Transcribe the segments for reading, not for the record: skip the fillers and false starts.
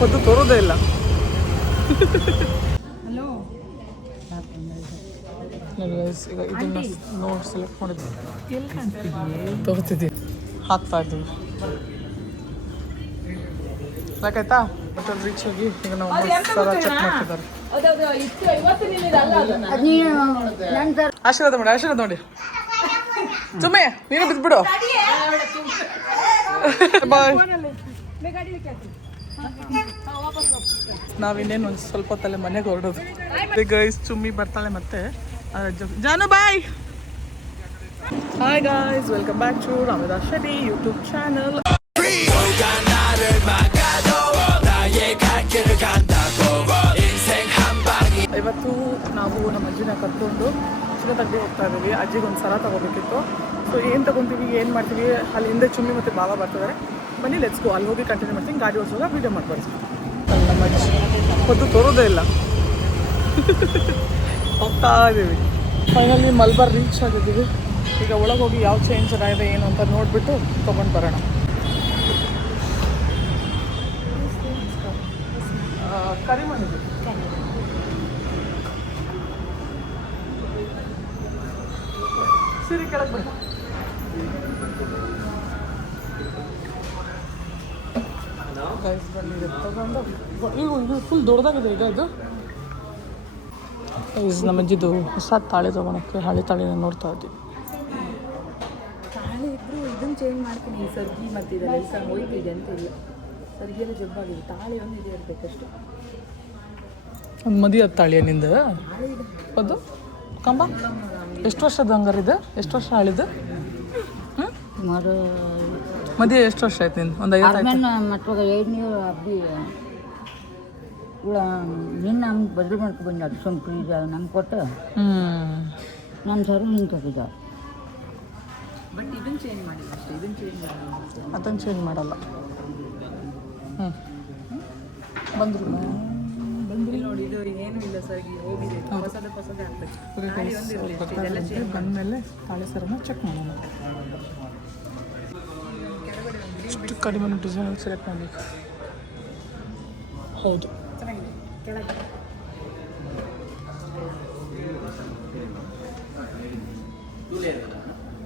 ಹೊತ್ತು ತೋರೋದೇ ಇಲ್ಲ. ಹಲೋ ಈಗ ಇದನ್ನ ನೋಡಿ ಸೆಲೆಕ್ಟ್ ಮಾಡಿದ್ವಿ. ಎಲ್ಲಿ ಕಾಣ್ತಿದ್ವಿ ತೋರ್ತಿದ್ವಿ, ಹಾಕ್ತಾ ಇದ್ದೀವಿ. ಯಾಕಾಯ್ತಾ ಹೋಟೆಲ್ ರೀಚ್ ಆಗಿ ಈಗ ನಾವು ಸರ ಚೆಕ್ ಮಾಡ್ತಿದ್ದಾರೆ. ಆಶೀರ್ವಾದ ಮಾಡಿ, ಆಶೀರ್ವಾದ ನೋಡಿ. ಸುಮ್ಮನೆ ನೀನು ಬಿದ್ಬಿಡು. ಬಾಯ್. ನಾವಿನ್ನೇನು ಒಂದು ಸ್ವಲ್ಪ ಹೊತ್ತಲ್ಲೇ ಮನೆಗೆ ಹೊರಡೋದು. ಗೈಸ್ ಚುಮ್ಮಿ ಬರ್ತಾಳೆ ಮತ್ತೆ. ಜಾನು bye. Hi guys, welcome back to ರಾಮದ ಶೆಟ್ಟಿ ಯೂಟ್ಯೂಬ್ ಚಾನಲ್. ಇವತ್ತು ನಾವು ನಮ್ಮ ಅಜ್ಜಿನ ಕರ್ಕೊಂಡು ಚಿನ್ನತಗ್ಗಿ ಹೋಗ್ತಾ ಇದ್ದೀವಿ. ಅಜ್ಜಿಗೊಂದು ಸರ ತೊಗೋಬೇಕಿತ್ತು. ಸೊ ಏನು ತೊಗೊತೀವಿ, ಏನು ಮಾಡ್ತೀವಿ, ಅಲ್ಲಿ ಹಿಂದೆ ಚುಮ್ಮಿ ಮತ್ತು ಬಾಬಾ ಬರ್ತಿದ್ದಾರೆ. ಬನ್ನಿ ಲೆಟ್ಸ್ ಗೋ. ಅಲ್ಲಿ ಹೋಗಿ ಕಂಟಿನ್ಯೂ ಮಾಡ್ತೀನಿ. ಗಾಡಿ ಓಡಿಸುವಾಗ ವೀಡಿಯೋ ಮಾಡ್ಬೋದು. ನಮ್ಮ ಅಜ್ಜಿ ಹೊತ್ತು ತೋರೋದೇ ಇಲ್ಲ. ಹೋಗ್ತಾ ಇದ್ದೀವಿ. ಫೈನಲಿ ಮಲ್ಬಾರ್ ರೀಚ್ ಆಗಿದ್ದೀವಿ. ಈಗ ಒಳಗೆ ಹೋಗಿ ಯಾವ ಚೇಂಜ್ ಚೆನ್ನಾಗಿದೆ ಏನು ಅಂತ ನೋಡಿಬಿಟ್ಟು ತೊಗೊಂಡು ಬರೋಣ. ಕರಿ ಮಾಡಿದ್ವಿ. ಸೀರೆ ಕೆಳಗೆ ಬನ್ನಿ. ಗೈಸ್ ಬನ್ನಿ ತಗೊಂಡು ಇದು ಫುಲ್ ದೊಡ್ಡದಾಗಿದೆ ಈಗ. ಇದು ಗೈಸ್ ನಮ್ಮ ಅಜ್ಜಿದು ಹೊಸ ತಾಳೆ ತೊಗೊಳಕ್ಕೆ ಹಳೆ ತಾಳಿನ ನೋಡ್ತಾ ಇದ್ವಿ. ತಾಳೆ ಇದ್ರು ಇದನ್ನು ಚೇಂಜ್ ಮಾಡ್ತೀನಿ. ಸರ್ಗಿ ಮತ್ತು ಇದೆಲ್ಲ ಸಹ ಹೋಯ್ತಿದೆ ಅಂತ ಇಲ್ಲ. ಸರ್ಗಿಯೆಲ್ಲ ಜಬ್ಬಾಗಿದೆ. ತಾಳೆ ಒಂದು ಇದೆ ಇರಬೇಕಷ್ಟು. ಒಂದು ಮದುವೆ ತಾಳಿಯ ನಿಂದ ಅದು ಕಂಬ ಎಷ್ಟು ವರ್ಷದ ಹಂಗಾರಿದೆ? ಎಷ್ಟು ವರ್ಷ ಹಳಿದು? ಮದುವೆ ಎಷ್ಟು ವರ್ಷ ಆಯ್ತು ನಿಂದು? ಒಂದು 5 ಮಟ್ಟಾಗ 7 ಹಬ್ಬಿ ನಿನ್ನ ನಮ್ಗೆ ಬದಲು ಮಾಡ್ಕೊ ಬಂದ. ಅದು ಸೊಂಪು ಈಗ ನಮ್ಗೆ ಕೊಟ್ಟು ನನ್ನ ಸರು ಹಿಂಗೆ ತಗಿದ. ಬಟ್ ಇದನ್ನು ಚೇಂಜ್ ಮಾಡಿಲ್ಲ ಅಷ್ಟೇ. ಇದನ್ನು ಚೇಂಜ್ ಮಾಡಿಲ್ಲ. ಅದನ್ನು ಚೇಂಜ್ ಮಾಡಲ್ಲ. ಬಂದರು ನೋಡಿ. ಇದು ಏನೂ ಇಲ್ಲ ಸರ್, ಹೋಗಿದೆ. ಹೊಸದೇ ಹಾಕ್ಬೇಕು. ಬಂದಮೇಲೆ ತಾಳೆ ಸರನ ಚೆಕ್ ಮಾಡೋಣ. ಇಷ್ಟು ಕಡಿಮೆ ಡಿಸೈನ್ ಸೆಲೆಕ್ಟ್ ಮಾಡಬೇಕು. ಹೌದು,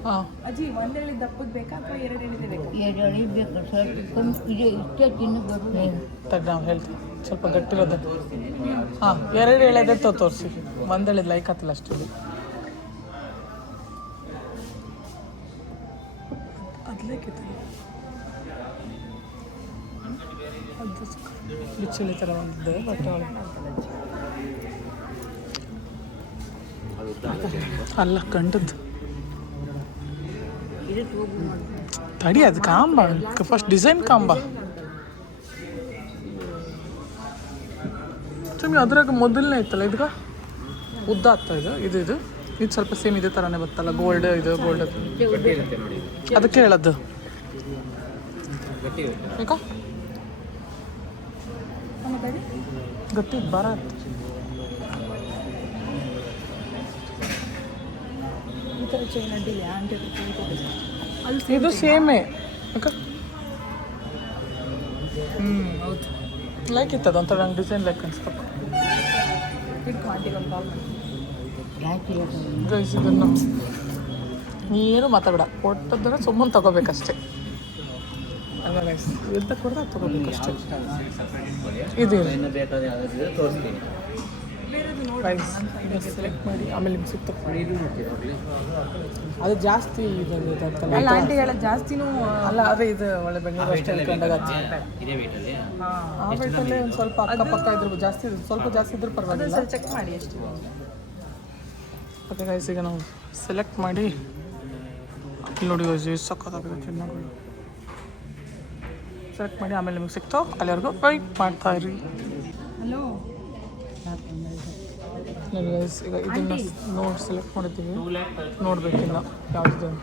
ಹಾಂ. ಅಜ್ಜಿ ಒಂದೇಳಿ ದಪ್ಪದ ಬೇಕಾ ಅಥವಾ 2 ಎಳಿದೆ ಬೇಕಾ? 2 ಎಳೆ ಬೇಕು. ಸ್ವಲ್ಪ ಕಮ್ಮಿ ಇದೆ. ಇಷ್ಟೇ ತಿನ್ನು ಬರುತ್ತೆ. ತೆಗ್ದು ನಾವು ಹೇಳ್ತೀವಿ ಸ್ವಲ್ಪ ಗಟ್ಟಿರೋದು. ಹಾಂ, 2 ಎಳೆದೇ ತೋರಿಸಿ. 1 ಎಳೆದು ಲೈಕ್ ಆತಿಲ್ಲ ಅಷ್ಟು. ಅದಲೇಕಿತ್ತು ಬಿಚ್ಚಲಿ ಥರ ಒಂದಿದೆ ಬಟ್ಟೆ ಒಳಗೆ. ಅಲ್ಲ ಕಂಡದ್ದು ತಡಿ. ಅದು ಕಾಂಬ ಫಸ್ಟ್ ಡಿಸೈನ್ ಕಾಂಬ. ಚುಮ್ಮಿ ಅದ್ರಾಗ ಮೊದಲನೇ ಇತ್ತಲ್ಲ ಇದೀಗ ಉದ್ದ ಆಗ್ತಾ ಇದೆ. ಇದು ಸ್ವಲ್ಪ ಸೇಮ್ ಇದೇ ಥರನೇ ಬರ್ತಲ್ಲ. ಗೋಲ್ಡ್ ಇದು ಗೋಲ್ಡ್ ಅದಕ್ಕೆ ಹೇಳದ್ದು. ಈಗ ಗಟ್ಟಿ ಬರ ಈ ಥರ ಚೈನ್ ಅಡ್ಡಿಲ್ಲ. ಆಂಟಿ ಇದು ಸೇಮೇ. ಹೌದು, ಲೈಕ್ ಇತ್ತದ ಒಂಥರ ನಂಗೆ ಡಿಸೈನ್ ಲೈಕ್ ಅನ್ಸ್ತಪ್ಪ. ಗೈಸ್ ಇದನ್ನು ನೀನು ಮಾತಾಡ ಕೊಟ್ಟದ್ರೆ ಸುಮ್ಮನೆ ತಗೋಬೇಕಷ್ಟೇ. ಅಲ್ಲ ಗೈಸ್ ಎಂತ ಕೊಡ್ದಾಗ ತಗೋಬೇಕಷ್ಟೇ. ಇದು ಪ್ರೈಸ್ ಸೆಲೆಕ್ಟ್ ಮಾಡಿ ಆಮೇಲೆ ನಿಮ್ಗೆ ಸಿಗ್ತದೆ. ಅದು ಜಾಸ್ತಿ ಇದು ಅಲ್ಲ ಆಂಟಿ ಹೇಳೋದು ಜಾಸ್ತಿನೂ ಅಲ್ಲ. ಅದೇ ಇದು ಒಳ್ಳೆ ಬೆಂಗಳೂರು ಅಷ್ಟೇ ಹೇಳ್ಕೊಂಡಾಗ ಆ ವೇಟಲ್ಲೇ ಒಂದು ಸ್ವಲ್ಪ ಅಕ್ಕಪಕ್ಕ ಇದ್ರು ಜಾಸ್ತಿ ಸ್ವಲ್ಪ ಜಾಸ್ತಿ ಇದ್ರೂ ಪರವಾಗಿಲ್ಲ. ಚೆಕ್ ಮಾಡಿ ಅಷ್ಟೇ. ಓಕೆ ಗೈಸ್, ಈಗ ನಾವು ಸೆಲೆಕ್ಟ್ ಮಾಡಿ ಇಲ್ಲಿ ನೋಡಿ ಸಕ್ಕತ್ತಾಗಿದೆ ಚಿನ್ನಗಳು. ಸೆಲೆಕ್ಟ್ ಮಾಡಿ ಆಮೇಲೆ ನಿಮಗೆ ಸಿಗ್ತಾವೆ. ಅಲ್ಲಿವರೆಗೂ ವೆಯ್ಟ್ ಮಾಡ್ತಾ ಇರಿ. ಹಲೋ ಗೈಸ್, ಈಗ ಇದನ್ನು ನೋಡಿ ಸೆಲೆಕ್ಟ್ ಮಾಡಿದ್ದೀವಿ. ನೋಡ್ಬೇಕಿಲ್ಲ ಯಾವ್ದು ಅಂತ.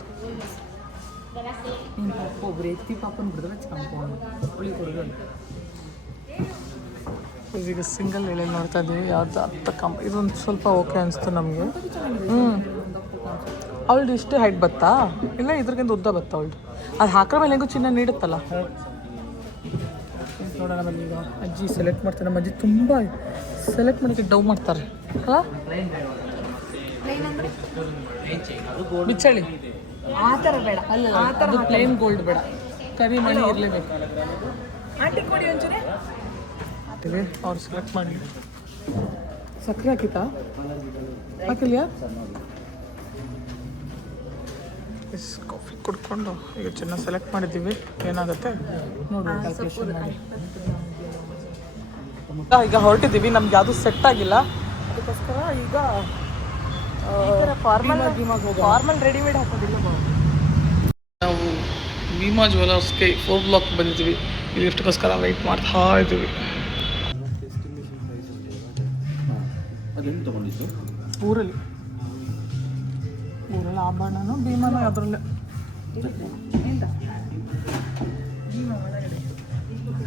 ಒಬ್ರು ಎತ್ತಿ ಪಾಪನ ಬಿಡಿದ್ರೆ ಹುಳಿ ಕೊಡೋದು. ಈಗ ಸಿಂಗಲ್ ಎಳೆ ನೋಡ್ತಾ ಇದ್ದೀವಿ. ಯಾವ್ದು ಹತ್ತ ಕಂಬ ಇದೊಂದು ಸ್ವಲ್ಪ ಓಕೆ ಅನಿಸ್ತು ನಮಗೆ. ಅವಳ್ದು ಇಷ್ಟೇ ಹೈಟ್ ಬತ್ತಾ ಇಲ್ಲ ಇದ್ರಿಗಿಂತ ಉದ್ದ ಬತ್ತಾ ಅವಳ್ದು? ಅದು ಹಾಕ್ರ ಮೇಲೆ ಹೆಂಗೂ ಚಿನ್ನ ನೀಡುತ್ತಲ್ಲ. ನೋಡೋಣ ಬನ್ನಿ. ಈಗ ಅಜ್ಜಿ ಸೆಲೆಕ್ಟ್ ಮಾಡ್ತಾರೆ. ನಮ್ಮ ಅಜ್ಜಿ ತುಂಬ ಸೆಲೆಕ್ಟ್ ಮಾಡೋಕ್ಕೆ ಡೌ ಮಾಡ್ತಾರೆ ಅಲ್ಲ. ಬಿಚ್ಚಳಿ ಆ ಥರ ಬೇಡ. ಅಲ್ಲ ಅದು ಪ್ಲೇನ್ ಗೋಲ್ಡ್ ಬೇಡ, ಕರಿ ಮಣಿ ಇರಲೇಬೇಕು. ಆಂಟಿ ಕೊಡಿ ಒಂಚೂರು. ಅವ್ರು ಸೆಲೆಕ್ಟ್ ಮಾಡಿ. ಸಕ್ಕರೆ ಹಾಕಿತಾ ಹಾಕಿಲ್ಯಾ? ಕಾಫಿ ಕುಡ್ಕೊಂಡು ಈಗ ಚೆನ್ನಾಗಿ ಸೆಲೆಕ್ಟ್ ಮಾಡಿದ್ದೀವಿ. ಏನಾಗುತ್ತೆ ನೋಡಿ ಕ್ಯಾಲ್ಕುಲೇಷನ್ ಮಾಡಿ. ಈಗ ಹೊರಟಿದ್ದೀವಿ. ನಮ್ಗೆ ಯಾವುದು ಸೆಟ್ ಆಗಿಲ್ಲ, ಅದಕ್ಕೋಸ್ಕರ ಈಗ ಫಾರ್ಮಲ್ ರೆಡಿಮೇಡ್ ಹಾಕೋದಿಲ್ಲ. ನಾವು ಭೀಮಾ ಜ್ಯುವೆಲರ್ಸ್ಗೆ 4 ಬ್ಲಾಕ್ ಬಂದಿದ್ದೀವಿ. ಈ ಲಿಫ್ಟ್ಗೋಸ್ಕರ ವೆಯ್ಟ್ ಮಾಡ್ತಾ ಇದ್ದೀವಿ. ಊರಲ್ಲಿ ಆಭರಣನೂ ಭೀಮಾನ ಅದರಲ್ಲೇ.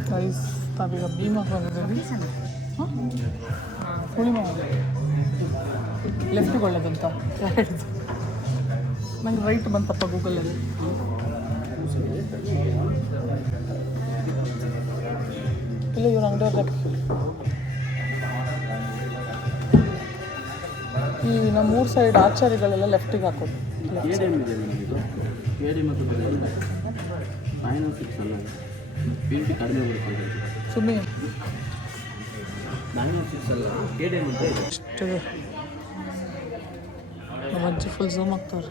ಗೈಸ್ ನಾವೀಗ ಭೀಮಾಗೆ ಬಂದಿದ್ದೀವಿ. ಹುಳಿಮಾ ಲೆಫ್ಟಿಗೆ ಒಳ್ಳೇದಂತ ಹೇಳಿದ್ದು. ನಂಗೆ ರೈಟ್ ಬಂತಪ್ಪ ಗೂಗಲಲ್ಲಿ. ಇಲ್ಲ ಇವ್ರ ಅಂಗಡಿಯವ್ರ ಈ ನಮ್ಮೂರು ಸೈಡ್ ಆಚಾರಿಗಳೆಲ್ಲ ಲೆಫ್ಟಿಗೆ ಹಾಕೋದು. ಸುಮ್ಮನೆ ಇಷ್ಟಿದೆ. ನಮ್ಮ ಅಜ್ಜಿ ಫುಲ್ ಝೂಮ್ ಆಗ್ತಾರೆ.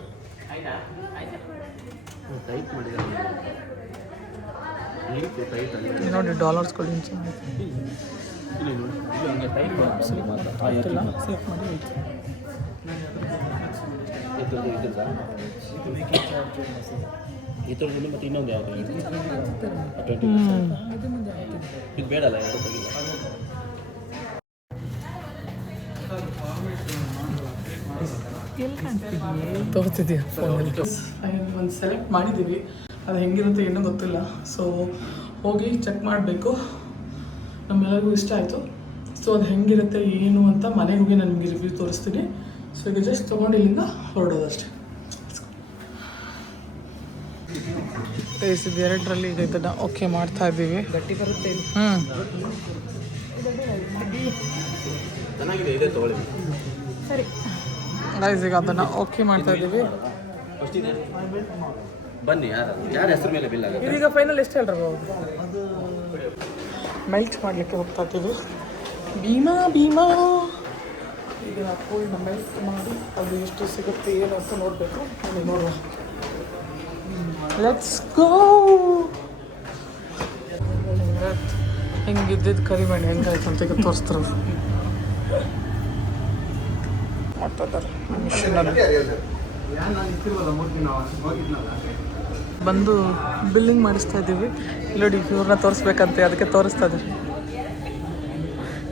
ನೋಡಿ ಡಾಲರ್ಸ್ಗಳು ಗೊತ್ತಿಲ್ಲ, ಸೇಫ್ ಮಾಡಿ ಹೋಯ್ತು. ಮತ್ತೆ ಇನ್ನೊಂದು ಯಾವುದು ಇದು ಬೇಡಲ್ಲ. ತೋರ್ತಿದ್ದೀಯ ಫೋನಲ್ಲಿ. ಒಂದು ಸೆಲೆಕ್ಟ್ ಮಾಡಿದ್ದೀವಿ, ಅದು ಹೆಂಗಿರುತ್ತೆ ಏನೋ ಗೊತ್ತಿಲ್ಲ. ಸೊ ಹೋಗಿ ಚೆಕ್ ಮಾಡಬೇಕು. ನಮ್ಮೆಲ್ಲರಿಗೂ ಇಷ್ಟ ಆಯಿತು. ಸೊ ಅದು ಹೆಂಗಿರುತ್ತೆ ಏನು ಅಂತ ಮನೆಗೆ ಹೋಗಿ ನಾನು ನಿಮಗೆ ರಿವ್ಯೂ ತೋರಿಸ್ತೀನಿ. ಸೊ ಈಗ ಜಸ್ಟ್ ತೊಗೊಂಡು ಇಲ್ಲಿಂದ ಹೊರಡೋದಷ್ಟೇ. ಇದು 2ರಲ್ಲಿ ಈಗ ಇದನ್ನು ಓಕೆ ಮಾಡ್ತಾ ಇದ್ದೀವಿ. ಗಟ್ಟಿ ಬರುತ್ತೆ. ಚೆನ್ನಾಗಿದೆ, ಇದೆ ತಗೊಳ್ಳಿ. ಸರಿ ಗೈಸ್ ಈಗ ಅದನ್ನು ಓಕೆ ಮಾಡ್ತಾ ಇದ್ದೀವಿ. ಬನ್ನಿ, ಯಾರ ಹೆಸರು ಮೇಲೆ ಬಿಲ್ ಆಗುತ್ತೆ. ಇದೀಗ ಫೈನಲ್ ಎಷ್ಟು ಹೇಳ್ರಬಹುದು. ಮೆಲ್ಟ್ ಮಾಡಲಿಕ್ಕೆ ಹೋಗ್ತಾ ಇದ್ದೀವಿ. ಭೀಮಾ ಈಗ ನಾವು ಗೋಲ್ಡ್ನ ಮೆಲ್ಟ್ ಮಾಡಿ ಅದು ಎಷ್ಟು ಸಿಗುತ್ತೆ ಏನು ಅಂತ ನೋಡಬೇಕು. ನೋಡುವ, ಲೆಟ್ಸ್ ಗೋ. ಹೆಂಗಿದ್ದಿದ್ದು ಕರಿಮಣಿ ಹೆಂಗಾಯ್ತು ಅಂತ ಈಗ ತೋರಿಸ್ತಾರೆ ಮಾಡ್ತಿದ್ದಾರೆ ಮಿಷಿನಲ್ಲಿ. ಬಂದು ಬಿಲ್ಲಿಂಗ್ ಮಾಡಿಸ್ತಾ ಇದ್ದೀವಿ. ನೋಡಿ ಇವ್ರನ್ನ ತೋರಿಸ್ಬೇಕಂತೆ, ಅದಕ್ಕೆ ತೋರಿಸ್ತಾ ಇದ್ದಾರೆ.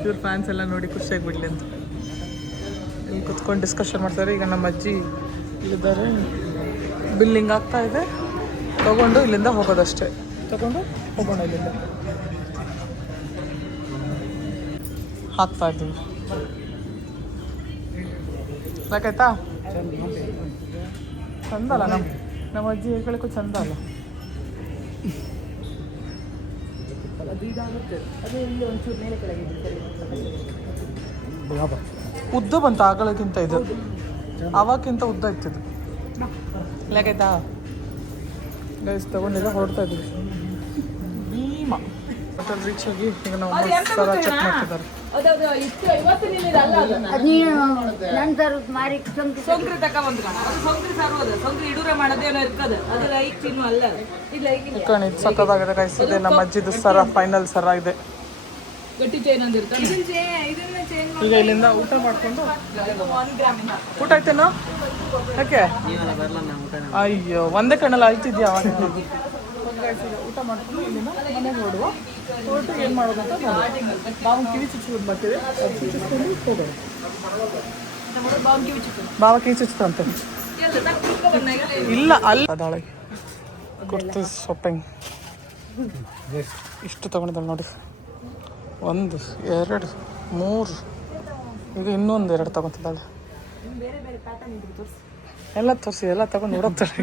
ಇವ್ರ ಫ್ಯಾನ್ಸ್ ಎಲ್ಲ ನೋಡಿ ಖುಷಿಯಾಗಿ ಬಿಡಲಿ ಅಂತ ಇಲ್ಲಿ ಕುತ್ಕೊಂಡು ಡಿಸ್ಕಷನ್ ಮಾಡ್ತಾರೆ. ಈಗ ನಮ್ಮ ಅಜ್ಜಿ ಇಲ್ಲಿದ್ದಾರೆ, ಬಿಲ್ಲಿಂಗ್ ಆಗ್ತಾ ಇದೆ. ತಗೊಂಡು ಇಲ್ಲಿಂದ ಹೋಗೋದಷ್ಟೇ, ತಗೊಂಡು ಹೋಗೋಣ. ಇಲ್ಲಿಂದ ಹಾಕ್ತಾ ಇದ್ದೀವಿ. ಸಾಕಾಯ್ತಾ? ಚಂದ ಅಲ್ಲ ನಮ್ಮ ಅಜ್ಜಿ ಹೇಳ್ಕೊಳ್ಳಿಕ್ಕೂ ಚಂದ ಅಲ್ಲ. ಅದು ಇದಾಗುತ್ತೆ. ಅದು ಇಲ್ಲಿ ಒಂಚೂರು ಮೇಲೆ ಕೆಳಗೆ ಉದ್ದ ಬಂತು ಆಗಳಕ್ಕಿಂತ. ಇದು ಅವಾಗಕ್ಕಿಂತ ಉದ್ದ ಇತ್ತಿದ್ದು. ಲೆಕ್ಕಾಯ್ತಾ ಗೈಸ್? ತಗೊಂಡಿಲ್ಲ, ಹೊರಡ್ತಾ ಇದ್ದೀವಿ. ಭೀಮಾ ಹೋಟೆಲ್ ರೀಚ್ ಆಗಿ ಈಗ ನಾವು ಸರ ಚೆಕ್ ಮಾಡ್ತಿದ್ದಾರೆ. ಸೊಂಕ್ರಿ ತಗೊಂಡ್ರ ಸೊಂಕ್ರಿ ಸಾರುವುದು ಸೊಂಕ್ರಿ ಇಡೂರೆ ಮಾಡೋದೇನೋ ಇರ್ತದೆ. ಅದು ಲೈಕ್ ತಿನ್ನು ಅಲ್ಲ. ಇದು ಲೈಕ್ ಇಲ್ಲ. ಇದು ಸಕ್ಕತ್ತಾಗಿದೆ ಗೈಸ್. ಇದೆ ನಮ್ಮ ಅಜ್ಜಿದು ಸರ, ಫೈನಲ್ ಸರ ಇದೆ. ಗಟ್ಟಿ ಚೈನ್ ಅಂತ ಇರ್ತಾರೆ. ಇದನ್ನ ಚೈನ್ ಈಗ ಇಲ್ಲಿಂದ ಊಟ ಮಾಡ್ಕೊಂಡು 1 ಗ್ರಾಮಿನ ಊಟ ಆಯ್ತೇನೋ? ಯಾಕೆ? ಅಯ್ಯೋ, ಒಂದೇ ಕಣ್ಣಲ್ಲಿ ಆಯ್ತಿದ್ಯಾ ಅವಾಗ. ಊಟ ಮಾಡ್ಕೊಂಡು ಇಲ್ಲಿಂದ ಮನೆಗೆ ಹೊರಡುವ. ಹೊರಟು ಏನು ಮಾಡೋದು ಅಂತ ನಾವು ಕಿವಿ ಚುಚ್ಚಿಬಿಟ್ಟು ಬರ್ತೀವಿ. ಚುಚ್ಚಿಸ್ಕೊಂಡು ಹೋಗೋದು. ಬಾವ ಕಿವಿ ಚುಚ್ತಂತೆ. ಇಲ್ಲ ಅಲ್ಲ ಅದಾಳೆ ಕೊಡ್ತು ಶಾಪಿಂಗ್. ಇಷ್ಟು ತೊಗೊಂಡಿದ್ದಾಳೆ ನೋಡಿ. 1 2 3 ಈಗ ಇನ್ನೊಂದು 2 ತೊಗೊತಿದ್ದಾಳೆ. ಎಲ್ಲ ತೋರಿಸಿ, ಎಲ್ಲ ತಗೊಂಡು ನೋಡೋಗ್ತಾಳೆ.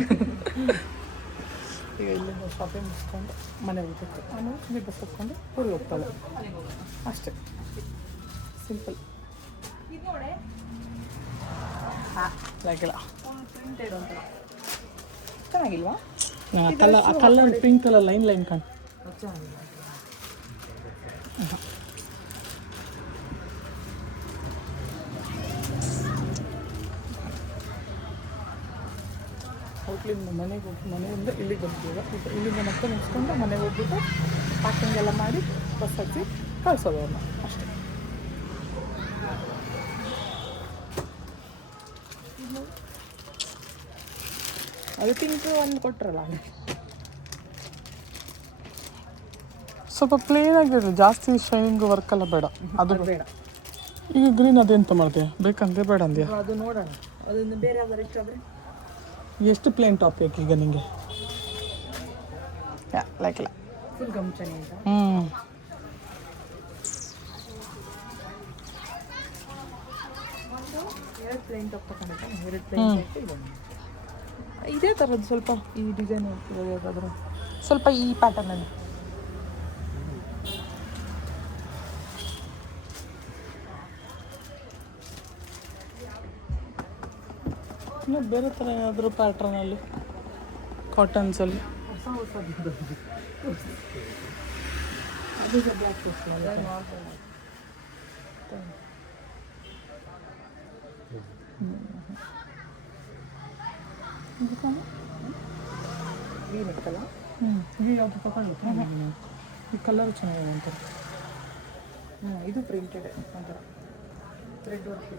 ಈಗ ಇಲ್ಲಿಂದ ಶಾಪಿಂಗ್ ಮುಗಿಸ್ಕೊಂಡು ಮನೆಗೆ ಹೋಗ್ಬೇಕು. ಆಮೇಲೆ ನೀವು ಬಸ್ ಹತ್ಕೊಂಡು ಊರಿಗೆ ಹೋಗ್ತಾಳೆ ಅಷ್ಟೇ, ಸಿಂಪಲ್. ಲೈಕಿಲ್ಲ, ಚೆನ್ನಾಗಿಲ್ವಾ? ಆ ಕಲರ್ ಪಿಂಕ್ ಕಲರ್ ಲೈನ್ ಕಾಣ್. ಹೋಟ್ಲಿಂದ ಮನೆಗೆ ಹೋಗಿ ಮನೆಯಿಂದ ಇಲ್ಲಿಗೆ ಬಂದಿದ್ದೀವಿ. ಈಗ ಇಲ್ಲಿಂದ ಮತ್ತೆ ಮುಗಿಸ್ಕೊಂಡು ಮನೆಗೆ ಹೋಗ್ಬಿಟ್ಟು ಪ್ಯಾಕಿಂಗ್ ಎಲ್ಲ ಮಾಡಿ ಬಸ್ ಹಚ್ಚಿ ಕಳ್ಸೋದು ಅವ್ರನ್ನ ಅಷ್ಟೇ. ಅದು ಪಿಂಕ್ ಒಂದು ಕೊಟ್ರಲ್ಲ, ಸ್ವಲ್ಪ ಪ್ಲೇನ್ ಆಗಿರಲಿ, ಜಾಸ್ತಿ ಶೈನಿಂಗ್ ವರ್ಕ್ ಎಲ್ಲ ಬೇಡ. ಅದು ಬೇಡ. ಈಗ ಗ್ರೀನ್ ಅದೆಂತ ಮಾಡಿದೆ, ಬೇಕಂದ್ರೆ ಬೇಡ ಅಂದ್ಯಾ? ಅದು ನೋಡೋಣ, ಅದೊಂದು ಬೇರೆ ಯಾವ್ದಾರು ಇಷ್ಟ ಆದರೆ. ಎಷ್ಟು ಪ್ಲೇನ್ ಟಾಪ್ ಬೇಕು ಈಗ ನಿಮಗೆ? ಲೈಕಿಲ್ಲ, ಫುಲ್ ಗಮ್ಚನಿ ಅಂತ. ಎರಡು ಪ್ಲೇನ್ ಟಾಪ್ ತಗೊಂಡಿದ್ದೆ, 2 ಪ್ಲೇನ್ ಟಾಪ್ ಇದೊಂದು. ಇದೇ ಥರದ್ದು ಸ್ವಲ್ಪ ಈ ಡಿಸೈನ್ ಯಾವುದಾದ್ರೂ ಸ್ವಲ್ಪ ಈ ಪ್ಯಾಟರ್ನಲ್ಲಿ. ಇನ್ನು ಬೇರೆ ಥರ ಏನಾದರೂ ಪ್ಯಾಟ್ರನಲ್ಲಿ ಕಾಟನ್ಸಲ್ಲಿ ಗ್ರೀನ್ ಇತ್ತಲ್ಲ. ಈಗ ಯಾವುದು ತಗೊಳ್ಳಿ, ಈ ಕಲರ್ ಚೆನ್ನಾಗಿದೆ ಅಂತ. ಇದು ಪ್ರಿಂಟೆಡ್ ಒಂಥರ ಥ್ರೆಡ್ ವರ್ಕ್.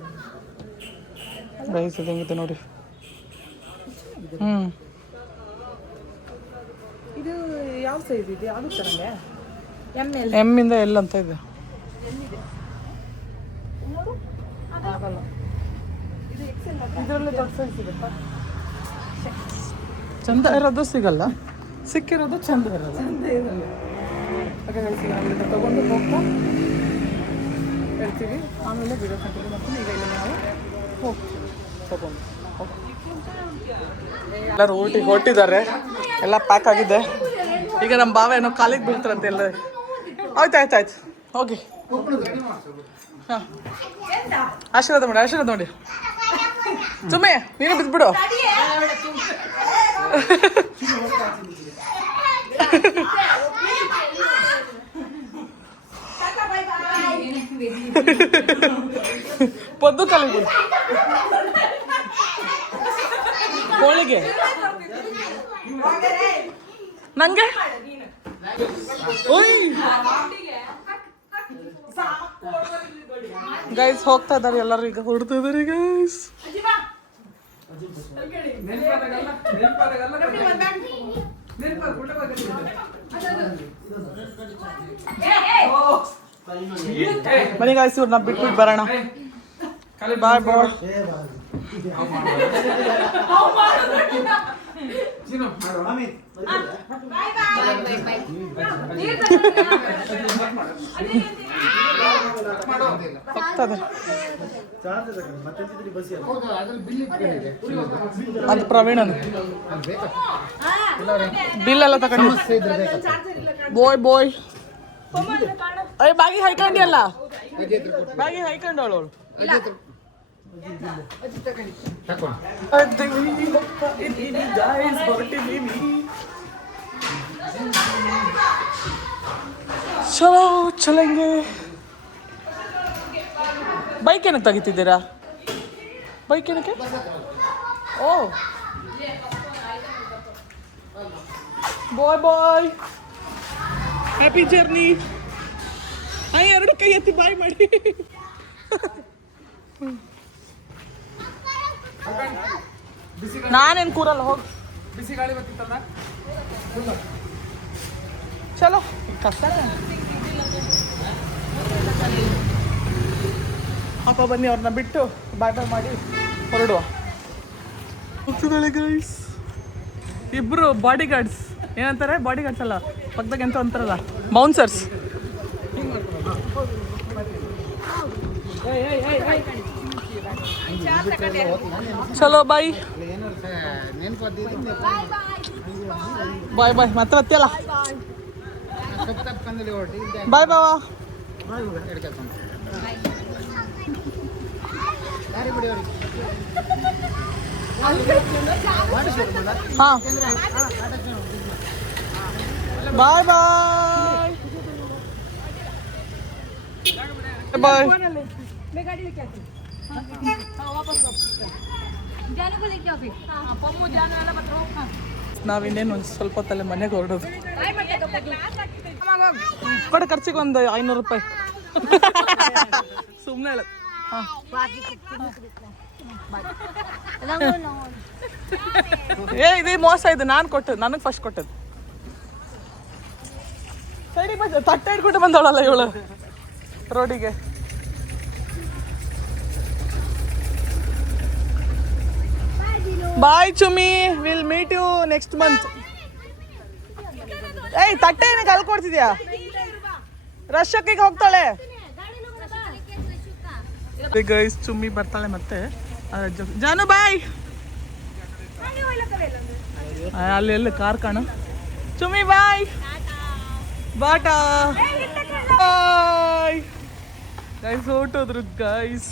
ಗೈಸ್ ಇದು ಹೆಂಗಿದೆ ನೋಡಿ. ಇದು ಯಾವ ಸೈಜ್ ಇದೆ? ಆಗುತ್ತೆ ನನಗೆ ML. ಎಮ್ಮಿಂದ ಎಲ್ ಅಂತ ಇದೆ. ಆಗಲ್ಲ, ಇದು XL. ಇದರಲ್ಲಿ ದೊಡ್ಡ ಸೈಜ್ ಸಿಗುತ್ತಾ? ಚಂದ ಇರೋದು ಸಿಗಲ್ಲ, ಸಿಕ್ಕಿರೋದು ಚಂದ ಇರೋದು. ಹಾಗೆ ಅಲ್ಲಿಂದ ತಗೊಂಡು ಹೋಗ್ತಾ ಇರ್ತೀವಿ. ಆಮೇಲೆ ವಿಡಿಯೋ ಕಂಟಿನ್ಯೂ ಮಾಡ್ತೀನಿ. ಈಗ ಇಲ್ಲಿ ನಾವು ಹೋಗ್ತೀವಿ ತಗೊಂಡು. ಎಲ್ಲರೂ ಹೊರಟಿದ್ದಾರೆ, ಎಲ್ಲ ಪ್ಯಾಕ್ ಆಗಿದೆ. ಈಗ ನಮ್ಮ ಬಾವ ಏನೋ ಕಾಲಿಗೆ ಬೀಳ್ತಾರಂತೆ ಎಲ್ಲ. ಆಯ್ತು ಹೋಗಿ. ಹಾಂ, ಆಶೀರ್ವಾದ ನೋಡಿ. ಸುಮ್ಮನೆ ನೀನು ಬಿದ್ದುಬಿಡು. ಪೊದ್ದು ಕಾಲಿಗೆ ಹೋಳಿಗೆ ನಂಗೆ ಗೈಸ್ ಹೋಗ್ತಾ ಇದ್ದಾರೆ ಎಲ್ಲರೂ. ಈಗ ಹೊರಡ್ತಾ ಇದ್ದಾರೆ ಗೈಸ್. ಬನ್ನಿ ಗಾಯ್ಸ್, ಇವ್ರನ್ನ ಬಿಟ್ಬಿಟ್ಟು ಬರೋಣ. ಬಾಯ್ ಬಾಯ್. ಅದು ಪ್ರವೀಣನ್ ಬಿಲ್ ಎಲ್ಲ ತಗೊಂಡು ಬಾಯ್ ಅಯ್ಯ ಬಾಗಿ ಹೈಕಂಡಿ ಅಲ್ಲ, ಬಾಗಿ ಹೈಕಂಡು ಅವಳು. ಚಲೋ ಚಲಂಗೆ. ಬೈಕ್ ಏನಕ್ಕೆ ತೆಗಿತಿದ್ದೀರಾ? ಬೈಕ್ ಏನಕ್ಕೆ? ಓ ಬಾಯ್ ಹ್ಯಾಪಿ ಜರ್ನಿ. ಎರಡು ಕೈ ಎತ್ತಿ ಬಾಯ್ ಮಾಡಿ. ನಾನೇನು ಕೂರಲ್ಲ, ಹೋಗಿ. ಬಿಸಿ ಗಾಳಿ ಬರ್ತಿತ್ತಲ್ಲ. ಚಲೋ ಕಷ್ಟ. ಅಪ್ಪ ಬನ್ನಿ, ಅವ್ರನ್ನ ಬಿಟ್ಟು ಬಾಯ್ ಮಾಡಿ ಹೊರಡುವ. ಹೋಗ್ತಿದ್ದಾಳೆ ಗೈಸ್. ಇಬ್ರು ಬಾಡಿ ಗಾರ್ಡ್ಸ್. ಏನಂತಾರೆ? ಬಾಡಿ ಗಾರ್ಡ್ಸ್ ಅಲ್ಲ, ಪಕ್ಕದಾಗ ಎಂತ ಅಂತಾರಲ್ಲ, ಬೌನ್ಸರ್ಸ್. ಚಲೋ ಬಾಯ್ ಬಾಯ್ ಬಾಯ್ ಮತ್ತೆ ಬರ್ತಿಯಲ್ಲ ಬಾಯ್ ಬಾವಾ ಹಾಂ ಬಾಯ್ ಬಾಯ್ ಬಾಯ್ ನಾವಿನ್ನೇನು ಒಂದು ಸ್ವಲ್ಪ ಹೊತ್ತಲ್ಲೇ ಮನೆಗೆ ಹೊರಡೋದು ಕೊಡ ಖರ್ಚಿಗೆ ಒಂದು 500 ರೂಪಾಯಿ ಸುಮ್ಮನೆ ಹೇಳ ಇದು ಮೋಸ ಇದು ನಾನು ಕೊಟ್ಟದ್ದು ನನಗೆ ಫಸ್ಟ್ ಕೊಟ್ಟದ್ದು ಸೈಡಿಗೆ ಬಂದ ತಟ್ಟೆ ಇಟ್ಬಿಟ್ಟು ಬಂದವಳಲ್ಲ ಇವಳು ರೋಡಿಗೆ bye Chumi will meet you next month ಏಯ್ ತಟ್ಟೆ ಏನಕ್ಕೆ ಅಲ್ಲಿ ಕೊಡ್ತಿದ್ಯಾ ರಶಕ್ಕಿಗೆ ಹೋಗ್ತಾಳೆ ಗೈಸ್ ಚುಮ್ಮಿ ಬರ್ತಾಳೆ ಮತ್ತೆ ಜಾನು ಬಾಯ್ ಅಲ್ಲಿ ಎಲ್ಲ ಕಾರ್ ಕಾಣು ಚುಮ್ಮಿ ಬಾಯ್ ಬಾಟಾ ಬಾಯ್ ಗೈಸ್ ಹೊರಟೋದ್ರು ಗೈಸ್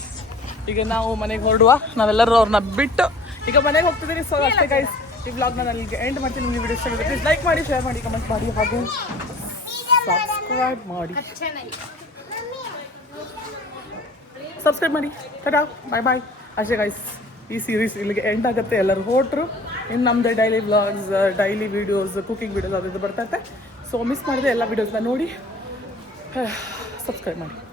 ಈಗ ನಾವು ಮನೆಗೆ ಹೊರಡುವ ನಾವೆಲ್ಲರೂ ಅವ್ರನ್ನ ಬಿಟ್ಟು ಈಗ ಮನೆಗೆ ಹೋಗ್ತಿದ್ದೀರಿ ಸೊ ಅಷ್ಟೇ ಗೈಸ್ ಈ ವ್ಲಾಗ್ನ ನಾನು ಇಲ್ಲಿಗೆ ಎಂಡ್ ಮಾಡ್ತೀನಿ ನಿಮಗೆ ವಿಡಿಯೋ ಇಷ್ಟ ಆಗಿದೆ ಪ್ಲೀಸ್ ಲೈಕ್ ಮಾಡಿ ಶೇರ್ ಮಾಡಿ ಕಮೆಂಟ್ ಮಾಡಿ ಹಾಗೂ ಸಬ್ಸ್ಕ್ರೈಬ್ ಮಾಡಿ ಟಾಟಾ ಬಾಯ್ ಬಾಯ್ ಅಷ್ಟೇ ಗೈಸ್ ಈ ಸೀರೀಸ್ ಇಲ್ಲಿಗೆ ಎಂಡ್ ಆಗುತ್ತೆ ಎಲ್ಲರೂ ಹೊರಟ್ರು ಇನ್ನು ನಮ್ಮದು daily vlogs daily videos cooking videos ಅದು ಇದು ಬರ್ತಾ ಇರುತ್ತೆ ಸೊ ಮಿಸ್ ಮಾಡಿದೆ ಎಲ್ಲ ವೀಡಿಯೋಸ್ನ ನೋಡಿ ಸಬ್ಸ್ಕ್ರೈಬ್ ಮಾಡಿ